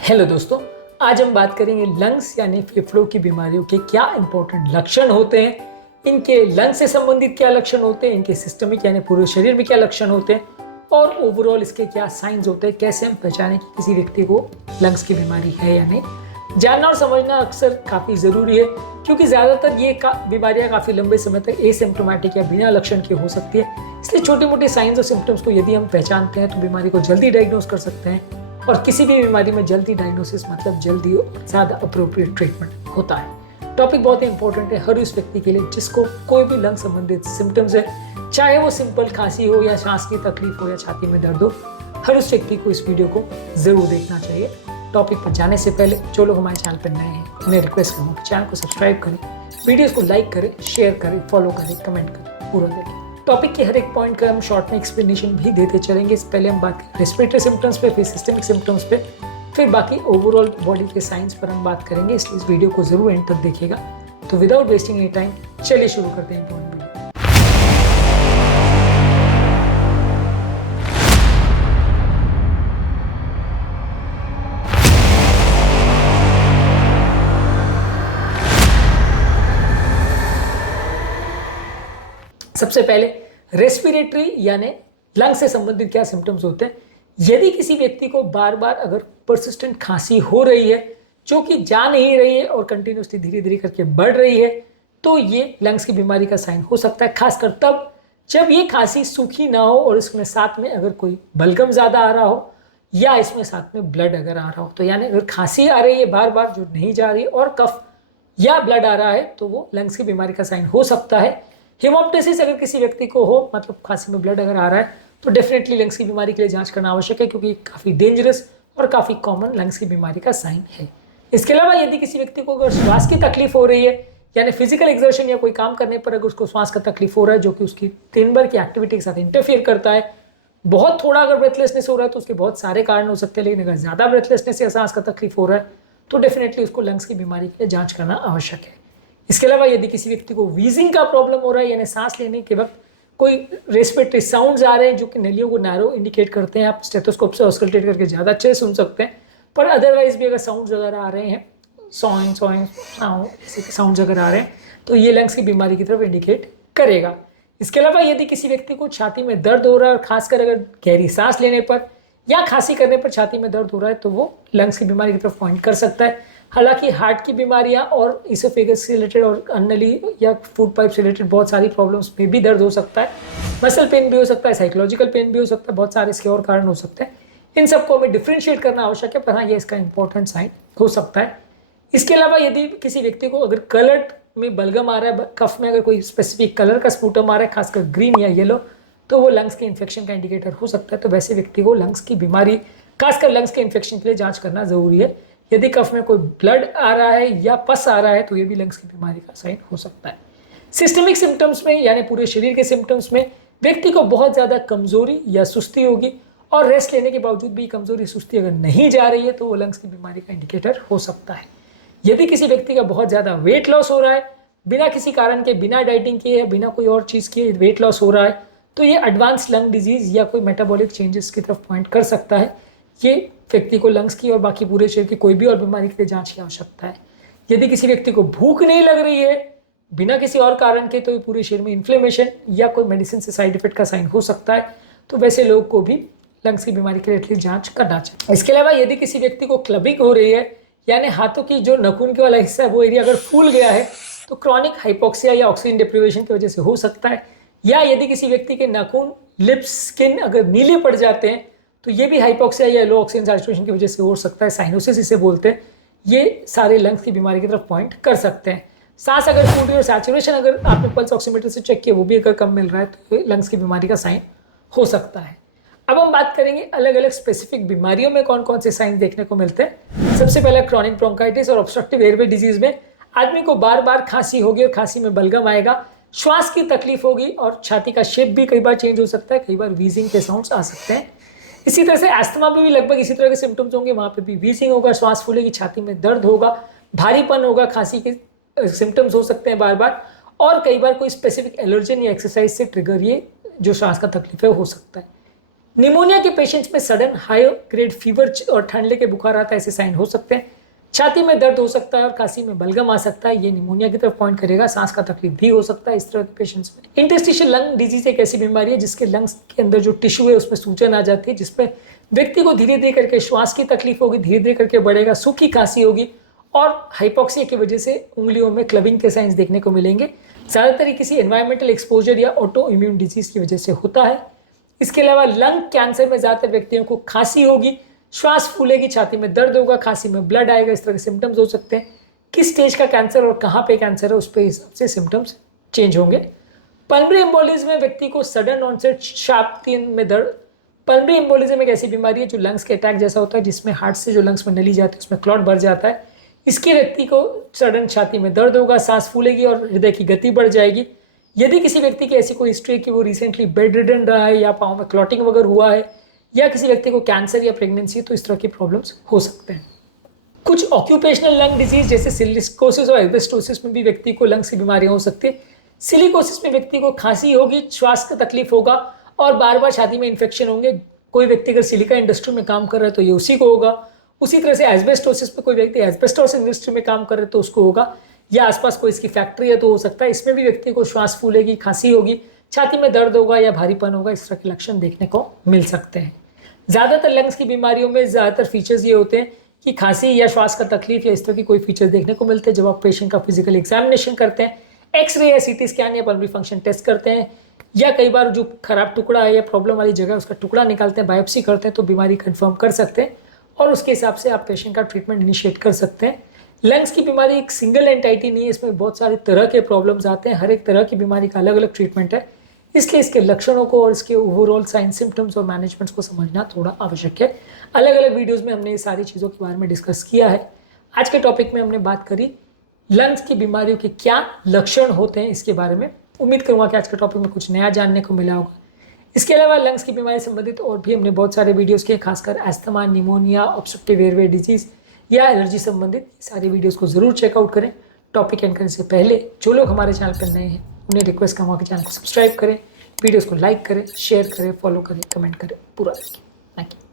Hello दोस्तों, आज हम बात करेंगे लंग्स यानी फेफड़ों की बीमारियों के क्या इंपॉर्टेंट लक्षण होते हैं, इनके लंग्स से संबंधित क्या लक्षण होते हैं, इनके सिस्टमिक यानी पूरे शरीर में क्या लक्षण होते हैं और ओवरऑल इसके क्या साइंस होते हैं, कैसे हम पहचानें कि किसी व्यक्ति को लंग्स की बीमारी है या नहीं। जानना और समझना अक्सर काफ़ी ज़रूरी है क्योंकि ज़्यादातर ये बीमारियाँ काफ़ी लंबे समय तक एसिम्प्टोमेटिक या बिना लक्षण के हो सकती है। इसलिए छोटी मोटी साइंस और सिम्टम्स को यदि हम पहचानते हैं तो बीमारी को जल्दी डायग्नोज कर सकते हैं और किसी भी बीमारी में जल्दी डायग्नोसिस मतलब जल्दी और ज़्यादा अप्रोप्रिएट ट्रीटमेंट होता है। टॉपिक बहुत ही इंपॉर्टेंट है हर उस व्यक्ति के लिए जिसको कोई भी लंग संबंधित सिम्टम्स है, चाहे वो सिंपल खांसी हो या सांस की तकलीफ हो या छाती में दर्द हो। हर उस व्यक्ति को इस वीडियो को ज़रूर देखना चाहिए। टॉपिक पर जाने से पहले जो लोग हमारे चैनल पर नए हैं उन्हें रिक्वेस्ट करूँगा चैनल को सब्सक्राइब करें, वीडियोज़ को लाइक करें, शेयर करें, फॉलो करें, कमेंट करें, पूरा देखें। टॉपिक के हर एक पॉइंट का हम शॉर्ट में एक्सप्लेनेशन भी देते चलेंगे। इस पहले हम बात करें रेस्पिरेटरी सिम्टम्स पे, फिर सिस्टमिक सिम्टम्स पे, फिर बाकी ओवरऑल बॉडी के साइंस पर हम बात करेंगे। इसलिए इस वीडियो को जरूर एंड तक देखिएगा। तो विदाउट वेस्टिंग एनी टाइम चलिए शुरू करते हैं इंपॉर्टेंट वीडियो। सबसे पहले रेस्पिरेटरी यानी लंग से संबंधित क्या सिम्टम्स होते हैं। यदि किसी व्यक्ति को बार बार अगर परसिस्टेंट खांसी हो रही है जो कि जा नहीं रही है और कंटिन्यूसली धीरे धीरे करके बढ़ रही है तो ये लंग्स की बीमारी का साइन हो सकता है। खासकर तब जब ये खांसी सूखी ना हो और इसमें साथ में अगर कोई बलगम ज़्यादा आ रहा हो या इसमें साथ में ब्लड अगर आ रहा हो। तो यानी अगर खांसी आ रही है बार बार जो नहीं जा रही और कफ या ब्लड आ रहा है तो वो लंग्स की बीमारी का साइन हो सकता है। हेमोप्टाइसिस अगर किसी व्यक्ति को हो मतलब खांसी में ब्लड अगर आ रहा है तो डेफिनेटली लंग्स की बीमारी के लिए जांच करना आवश्यक है क्योंकि काफ़ी डेंजरस और काफ़ी कॉमन लंग्स की बीमारी का साइन है। इसके अलावा यदि किसी व्यक्ति को अगर श्वास की तकलीफ हो रही है यानी फिजिकल एक्सर्शन या कोई काम करने पर अगर उसको श्वास का तकलीफ हो रहा है जो कि उसकी दिन भर की एक्टिविटी के साथ इंटरफियर करता है, बहुत थोड़ा अगर ब्रेथलेसनेस हो रहा है तो उसके बहुत सारे कारण हो सकते हैं, लेकिन अगर ज़्यादा ब्रेथलेसनेस या सांस का तकलीफ हो रहा है तो डेफिनेटली उसको लंग्स की बीमारी के लिए जाँच करना आवश्यक है। इसके अलावा यदि किसी व्यक्ति को वीजिंग का प्रॉब्लम हो रहा है यानी सांस लेने के वक्त कोई रेस्पिरेटरी साउंड्स आ रहे हैं जो कि नलियों को नैरो इंडिकेट करते हैं, आप स्टेथोस्कोप से ऑस्कल्टेट करके ज़्यादा अच्छे से सुन सकते हैं। पर अदरवाइज भी अगर साउंड्स वगैरह आ रहे हैं, सॉइंग सॉइंग साउंड्स अगर आ रहे हैं तो ये लंग्स की बीमारी की तरफ इंडिकेट करेगा। इसके अलावा यदि किसी व्यक्ति को छाती में दर्द हो रहा है और खासकर अगर गहरी सांस लेने पर या खांसी करने पर छाती में दर्द हो रहा है तो वो लंग्स की बीमारी की तरफ पॉइंट कर सकता है। हालांकि हार्ट की बीमारियां और इसोफेगस से रिलेटेड और अन्नली या फूड पाइप से रिलेटेड बहुत सारी प्रॉब्लम्स में भी दर्द हो सकता है, मसल पेन भी हो सकता है, साइकोलॉजिकल पेन भी हो सकता है, बहुत सारे इसके और कारण हो सकते हैं। इन सबको हमें डिफ्रेंशिएट करना आवश्यक है, पर हाँ ये इसका इंपॉर्टेंट साइन हो सकता है। इसके अलावा यदि किसी व्यक्ति को अगर कलर में बलगम आ रहा है, कफ में अगर कोई स्पेसिफिक कलर का स्पूटम आ रहा है खासकर ग्रीन या येलो तो वो लंग्स के इन्फेक्शन का इंडिकेटर हो सकता है। तो वैसे व्यक्ति को लंग्स की बीमारी खासकर लंग्स के इन्फेक्शन के लिए जांच करना जरूरी है। यदि कफ में कोई ब्लड आ रहा है या पस आ रहा है तो ये भी लंग्स की बीमारी का साइन हो सकता है। सिस्टमिक सिम्टम्स में यानी पूरे शरीर के सिम्टम्स में व्यक्ति को बहुत ज़्यादा कमजोरी या सुस्ती होगी और रेस्ट लेने के बावजूद भी कमजोरी सुस्ती अगर नहीं जा रही है तो वो लंग्स की बीमारी का इंडिकेटर हो सकता है। यदि किसी व्यक्ति का बहुत ज़्यादा वेट लॉस हो रहा है बिना किसी कारण के, बिना डाइटिंग के या बिना कोई और चीज़ के वेट लॉस हो रहा है तो ये एडवांस लंग डिजीज़ या कोई मेटाबॉलिक चेंजेस की तरफ पॉइंट कर सकता है। ये व्यक्ति को लंग्स की और बाकी पूरे शरीर की कोई भी और बीमारी के लिए जांच की आवश्यकता है। यदि किसी व्यक्ति को भूख नहीं लग रही है बिना किसी और कारण के तो पूरे शरीर में इन्फ्लेमेशन या कोई मेडिसिन से साइड इफेक्ट का साइन हो सकता है। तो वैसे लोग को भी लंग्स की बीमारी के लिए एटलीस्ट जांच करना चाहिए। इसके अलावा यदि किसी व्यक्ति को क्लबिंग हो रही है यानी हाथों की जो नाखून के वाला हिस्सा है वो एरिया अगर फूल गया है तो क्रॉनिक हाइपोक्सिया या ऑक्सीजन डिप्रीवेशन की वजह से हो सकता है। या यदि किसी व्यक्ति के नाखून, लिप्स, स्किन अगर नीले पड़ जाते हैं तो ये भी हाइपोक्सिया या लो ऑक्सीजन सैचुरेशन की वजह से हो सकता है। साइनोसिस इसे बोलते हैं। ये सारे लंग्स की बीमारी की तरफ पॉइंट कर सकते हैं। सांस अगर फूटी और सैचुरेशन अगर आपने पल्स ऑक्सीमीटर से चेक किया वो भी अगर कम मिल रहा है तो लंग्स की बीमारी का साइन हो सकता है। अब हम बात करेंगे अलग अलग स्पेसिफिक बीमारियों में कौन कौन से साइन देखने को मिलते हैं। सबसे पहला क्रॉनिक ब्रोंकाइटिस और ऑब्स्ट्रक्टिव एयरवे डिजीज में आदमी को बार बार खांसी होगी और खांसी में बलगम आएगा, श्वास की तकलीफ होगी और छाती का शेप भी कई बार चेंज हो सकता है, कई बार वीजिंग के साउंड्स आ सकते हैं। इसी तरह से एस्थमा में भी लगभग इसी तरह के सिम्टम्स होंगे, वहाँ पे भी वीजिंग होगा, श्वास फूलेगी, छाती में दर्द होगा, भारीपन होगा, खांसी के सिम्टम्स हो सकते हैं बार बार और कई बार कोई स्पेसिफिक एलर्जन या एक्सरसाइज से ट्रिगर ये जो श्वास का तकलीफ है हो सकता है। निमोनिया के पेशेंट्स में सडन हाई ग्रेड फीवर और ठंड के बुखार आता है, ऐसे साइन हो सकते हैं। छाती में दर्द हो सकता है और खांसी में बलगम आ सकता है, ये निमोनिया की तरफ पॉइंट करेगा। सांस का तकलीफ भी हो सकता है इस तरह के पेशेंट्स में। इंटरस्टिशियल लंग डिजीज एक ऐसी बीमारी है जिसके लंग्स के अंदर जो टिश्यू है उसमें सूजन आ जाती है, जिसमें व्यक्ति को धीरे धीरे करके श्वास की तकलीफ होगी, धीरे धीरे करके बढ़ेगा, सूखी खांसी होगी और हाइपोक्सिया की वजह से उंगलियों में क्लबिंग के साइंस देखने को मिलेंगे। ज़्यादातर ये किसी एनवायरमेंटल एक्सपोजर या ऑटो इम्यून डिजीज की वजह से होता है। इसके अलावा लंग कैंसर में ज़्यादातर व्यक्तियों को खांसी होगी, श्वास फूलेगी, छाती में दर्द होगा, खांसी में ब्लड आएगा, इस तरह के सिम्टम्स हो सकते हैं। किस स्टेज का कैंसर और कहाँ पे कैंसर है उस पर हिसाब से सिम्टम्स चेंज होंगे। पल्मोनरी एम्बोलिज्म में व्यक्ति को सडन ऑनसेट छाती में दर्द। पल्मोनरी एम्बोलिज्म एक ऐसी बीमारी है जो लंग्स के अटैक जैसा होता है, जिसमें हार्ट से जो लंग्स में नली जाती है उसमें क्लॉट भर जाता है। इसके व्यक्ति को सडन छाती में दर्द होगा, सांस फूलेगी और हृदय की गति बढ़ जाएगी। यदि किसी व्यक्ति की ऐसी कोई हिस्ट्री है कि वो रिसेंटली बेड रिडन रहा है या पाँव में क्लॉटिंग वगैरह हुआ है या किसी व्यक्ति को कैंसर या प्रेगनेंसी, तो इस तरह की प्रॉब्लम्स हो सकते हैं। कुछ ऑक्यूपेशनल लंग डिजीज जैसे सिलिकोसिस और एस्बेस्टोसिस में भी व्यक्ति को लंग्स की बीमारियां हो सकती है। सिलिकोसिस में व्यक्ति को खांसी होगी, श्वास का तकलीफ होगा और बार बार छाती में इन्फेक्शन होंगे। कोई व्यक्ति अगर सिलिका इंडस्ट्री में काम कर रहा है तो ये उसी को होगा। उसी तरह से एस्बेस्टोसिस में कोई व्यक्ति एस्बेस्टोस इंडस्ट्री में काम कर रहे तो उसको होगा, या आसपास कोई इसकी फैक्ट्री है तो हो सकता है। इसमें भी व्यक्ति को श्वास फूलेगी, खांसी होगी, छाती में दर्द होगा या भारीपन होगा, इस तरह के लक्षण देखने को मिल सकते हैं। ज़्यादातर लंग्स की बीमारियों में ज़्यादातर फीचर्स ये होते हैं कि खांसी या श्वास का तकलीफ या इस तरह की कोई फीचर्स देखने को मिलते हैं जब आप पेशेंट का फिजिकल एग्जामिनेशन करते हैं, एक्सरे या सीटी स्कैन या पल्मोनरी फंक्शन टेस्ट करते हैं, या कई बार जो खराब टुकड़ा है या प्रॉब्लम वाली जगह उसका टुकड़ा निकालते हैं, बायोप्सी करते हैं, तो बीमारी कंफर्म कर सकते हैं और उसके हिसाब से आप पेशेंट का ट्रीटमेंट इनिशिएट कर सकते हैं। लंग्स की बीमारी एक सिंगल एंटाइटी नहीं है, इसमें बहुत सारे तरह के प्रॉब्लम्स आते हैं। हर एक तरह की बीमारी का अलग अलग ट्रीटमेंट है, इसलिए इसके लक्षणों को और इसके ओवरऑल साइन सिम्टम्स और मैनेजमेंट्स को समझना थोड़ा आवश्यक है। अलग अलग वीडियोस में हमने ये सारी चीज़ों के बारे में डिस्कस किया है। आज के टॉपिक में हमने बात करी लंग्स की बीमारियों के क्या लक्षण होते हैं इसके बारे में। उम्मीद करूँगा कि आज के टॉपिक में कुछ नया जानने को मिला होगा। इसके अलावा लंग्स की बीमारी संबंधित और भी हमने बहुत सारे वीडियोज़ किए, खासकर asthma, pneumonia, obstructive airway disease या एलर्जी संबंधित सारे वीडियोज़ को ज़रूर चेकआउट करें। टॉपिक एंड करने से पहले जो लोग हमारे चैनल पर नए हैं उन्हें रिक्वेस्ट करूँगा कि चैनल को सब्सक्राइब करें, वीडियोज़ को लाइक करें, शेयर करें, फॉलो करें, कमेंट करें, पूरा देखें। Thank you.